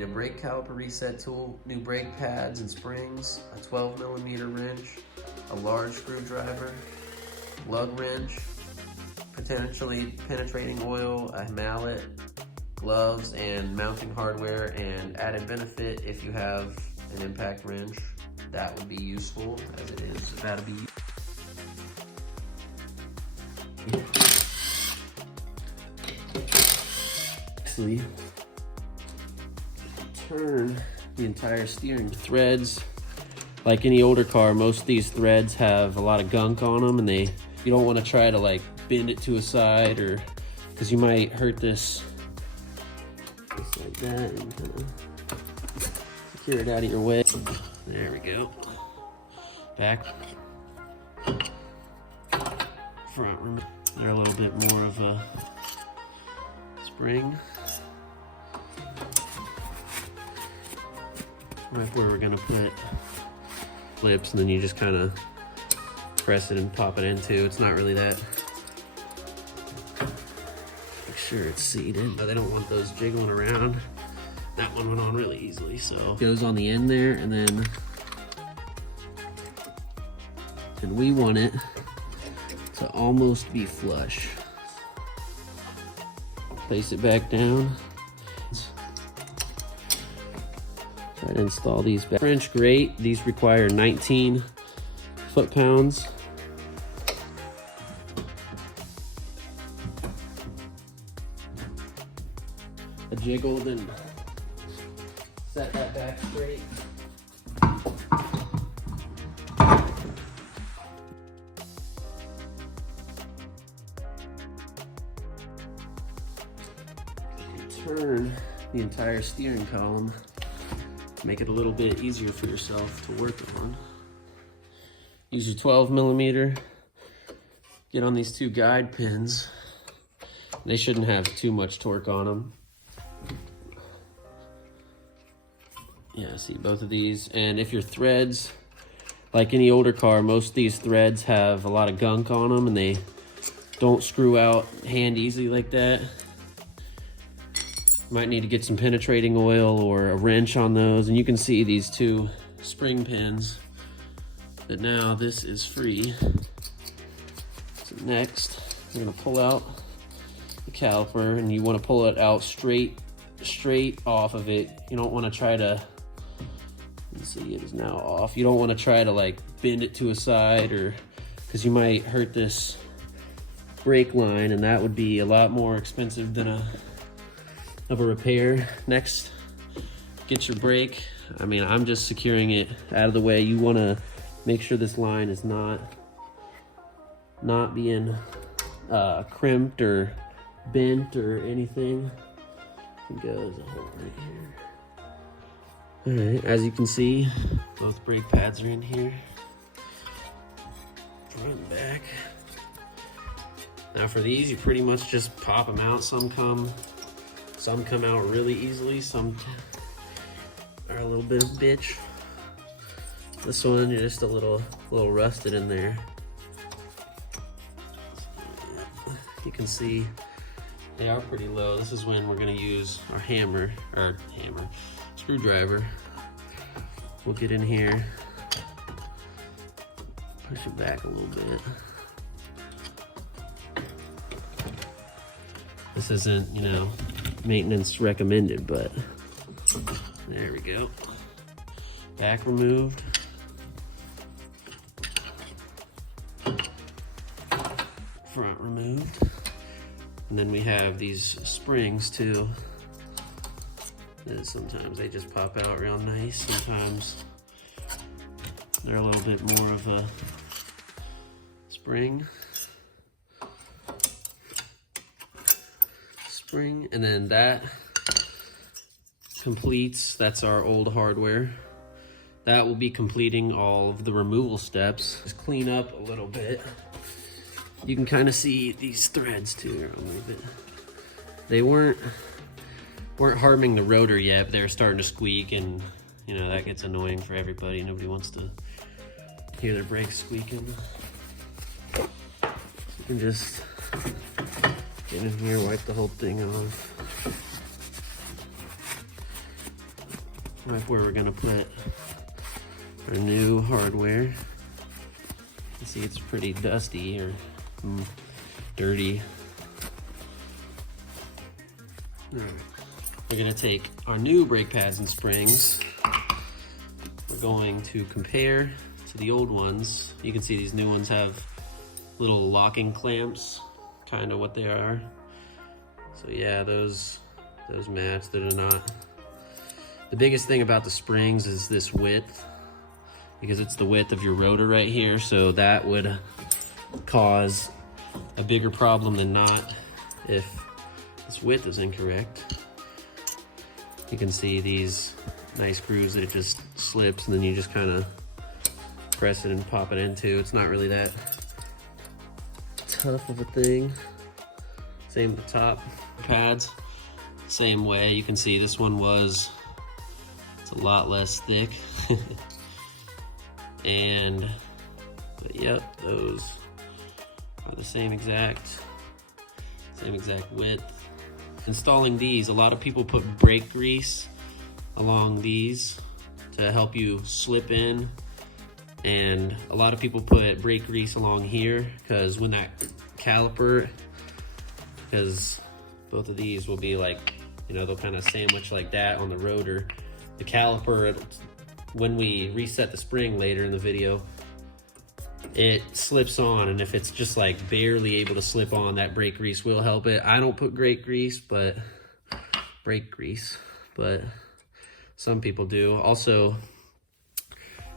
A brake caliper reset tool, new brake pads and springs, a 12mm wrench, a large screwdriver, lug wrench, potentially penetrating oil, a mallet, gloves, and mounting hardware. And added benefit, if you have an impact wrench, that would be useful, as it is. That'll be actually turn the entire steering. Threads, like any older car, most of these threads have a lot of gunk on them, and you don't want to try to like bend it to a side, or because you might hurt this just like that, and kind of secure it out of your way. There we go. Back, front. They're a little bit more of a spring. Right where we're gonna put clips, and then you just kind of press it and pop it into. It's not really that. Make sure it's seated, but they don't want those jiggling around. That one went on really easily, so it goes on the end there, and we want it to almost be flush. Place it back down. Try to install these back. French grate, these require 19 foot-pounds. A jiggle, then set that back straight. Turn the entire steering column. Make it a little bit easier for yourself to work on. Use your 12mm. Get on these two guide pins. They shouldn't have too much torque on them. Yeah, see both of these. And if your threads, like any older car, most of these threads have a lot of gunk on them, and they don't screw out hand easily like that. Might need to get some penetrating oil or a wrench on those. And you can see these two spring pins, that now this is free. So next, we're gonna pull out the caliper, and you wanna pull it out straight off of it. You don't wanna try to, let's see, it is now off. You don't wanna try to like bend it to a side, or because you might hurt this brake line, and that would be a lot more expensive than a repair. Next, get your brake. I mean, I'm just securing it out of the way. You want to make sure this line is not being crimped or bent or anything. It goes a hole right here. All right, as you can see, both brake pads are in here, front and back. Now for these, you pretty much just pop them out. Some come out really easily, some are a little bit of a bitch. This one, you're just a little rusted in there. You can see they are pretty low. This is when we're gonna use our screwdriver. We'll get in here, push it back a little bit. This isn't, maintenance recommended, but there we go. Back removed. Front removed. And then we have these springs too. And sometimes they just pop out real nice. Sometimes they're a little bit more of a spring. And then that completes, that's our old hardware. That will be completing all of the removal steps. Just clean up a little bit. You can kind of see these threads too. I'll move it. They weren't harming the rotor yet, but they're starting to squeak, and that gets annoying for everybody. Nobody wants to hear their brakes squeaking. So you can just get in here, wipe the whole thing off. right where we're gonna put our new hardware. You see it's pretty dusty or dirty. All right. We're gonna take our new brake pads and springs. We're going to compare to the old ones. You can see these new ones have little locking clamps, kind of what they are. So yeah, those match, they're not. The biggest thing about the springs is this width, because it's the width of your rotor right here, so that would cause a bigger problem than not if this width is incorrect. You can see these nice grooves that it just slips and then you just kind of press it and pop it into. It's not really that tough of a thing. Same with the top pads, same way. You can see this one it's a lot less thick. But yep, those are the same exact width. Installing these, a lot of people put brake grease along these to help you slip in, and a lot of people put brake grease along here because when that caliper, because both of these will be like, you know, they'll kind of sandwich like that on the rotor. The caliper, when we reset the spring later in the video, it slips on, and if it's just like barely able to slip on, that brake grease will help it. I don't put brake grease, but some people do. Also,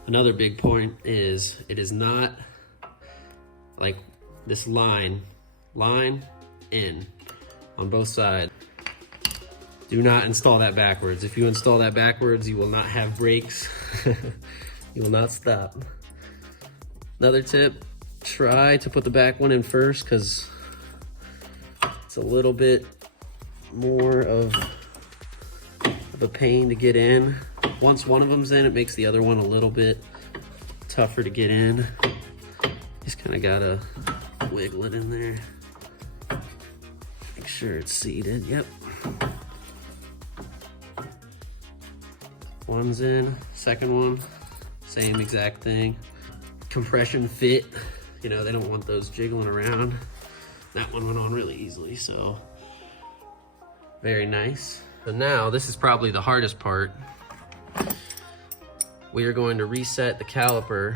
another big point is it is not like this line in on both sides. Do not install that backwards. If you install that backwards, you will not have brakes. You will not stop. Another tip, try to put the back one in first because it's a little bit more of a pain to get in. Once one of them's in, it makes the other one a little bit tougher to get in. Just kind of gotta wiggle it in there. Make sure it's seated, yep. One's in, second one, same exact thing. Compression fit, you know, they don't want those jiggling around. That one went on really easily, so very nice. So now this is probably the hardest part. We are going to reset the caliper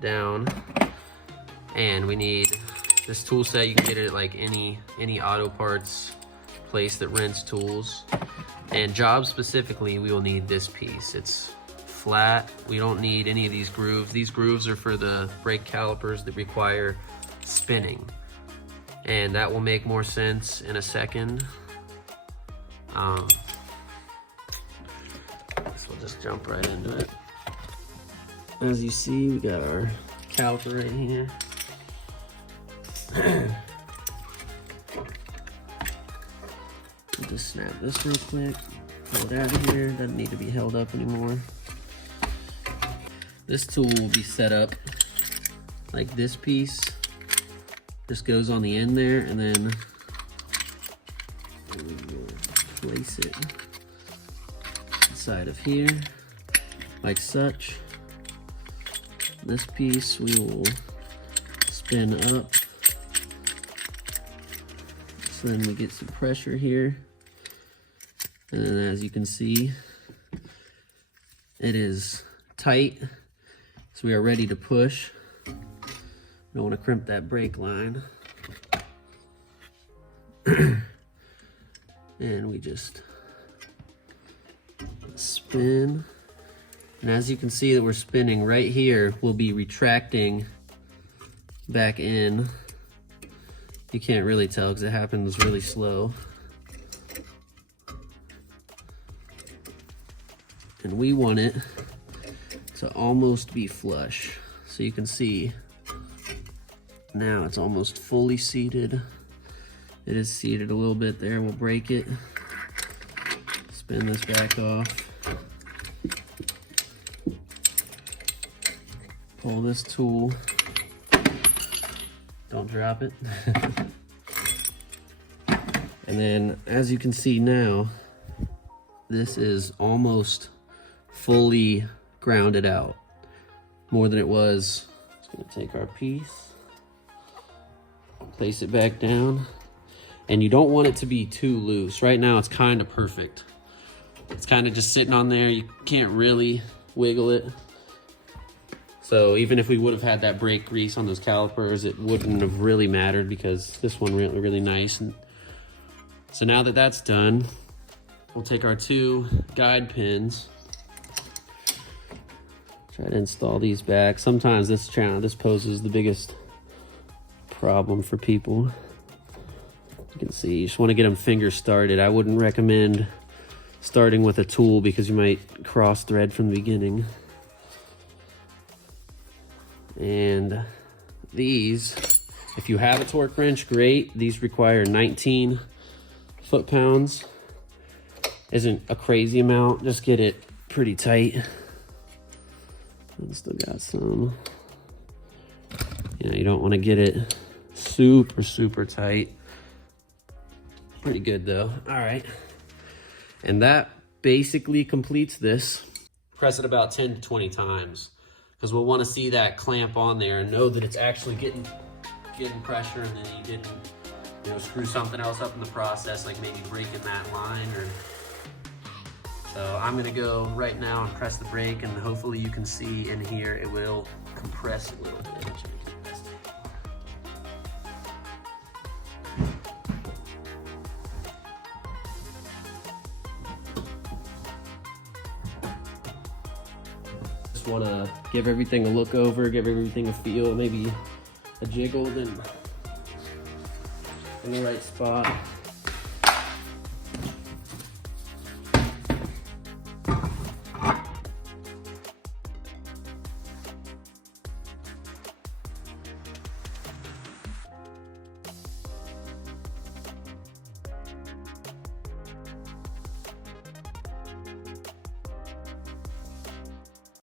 down, and we need this tool set. You can get it at like any auto parts place that rents tools. And job specifically, we will need this piece. It's flat. We don't need any of these grooves. These grooves are for the brake calipers that require spinning. And that will make more sense in a second. So we'll just jump right into it. As you see, we got our caliper right here. Just snap this real quick, pull it out of here, doesn't need to be held up anymore. This tool will be set up like this piece just goes on the end there, and then we will place it inside of here like such. This piece we will spin up, so then we get some pressure here. And then as you can see, it is tight, so we are ready to push. Don't want to crimp that brake line. And we just spin. And as you can see that we're spinning right here, we'll be retracting back in. You can't really tell because it happens really slow. And we want it to almost be flush. So you can see now it's almost fully seated. It is seated a little bit there. We'll break it. Spin this back off. Pull this tool. Don't drop it. And then as you can see now, this is almost fully grounded out, more than it was. Just gonna take our piece, place it back down, and you don't want it to be too loose. Right now it's kind of perfect. It's kind of just sitting on there. You can't really wiggle it. So even if we would have had that brake grease on those calipers, it wouldn't have really mattered because this one really, really nice. And so now that that's done, we'll take our 2 guide pins, try to install these back. Sometimes this poses the biggest problem for people. You can see, you just want to get them finger started. I wouldn't recommend starting with a tool because you might cross thread from the beginning. And these, if you have a torque wrench, great. These require 19 foot-pounds. Isn't a crazy amount, just get it pretty tight. And still got some. You don't want to get it super, super tight. Pretty good though. All right. And that basically completes this. Press it about 10 to 20 times because we'll want to see that clamp on there and know that it's actually getting pressure, and then you didn't screw something else up in the process, like maybe breaking that line. Or so I'm gonna go right now and press the brake, and hopefully you can see in here it will compress a little bit. Just want to give everything a look over, give everything a feel, maybe a jiggle, then in the right spot.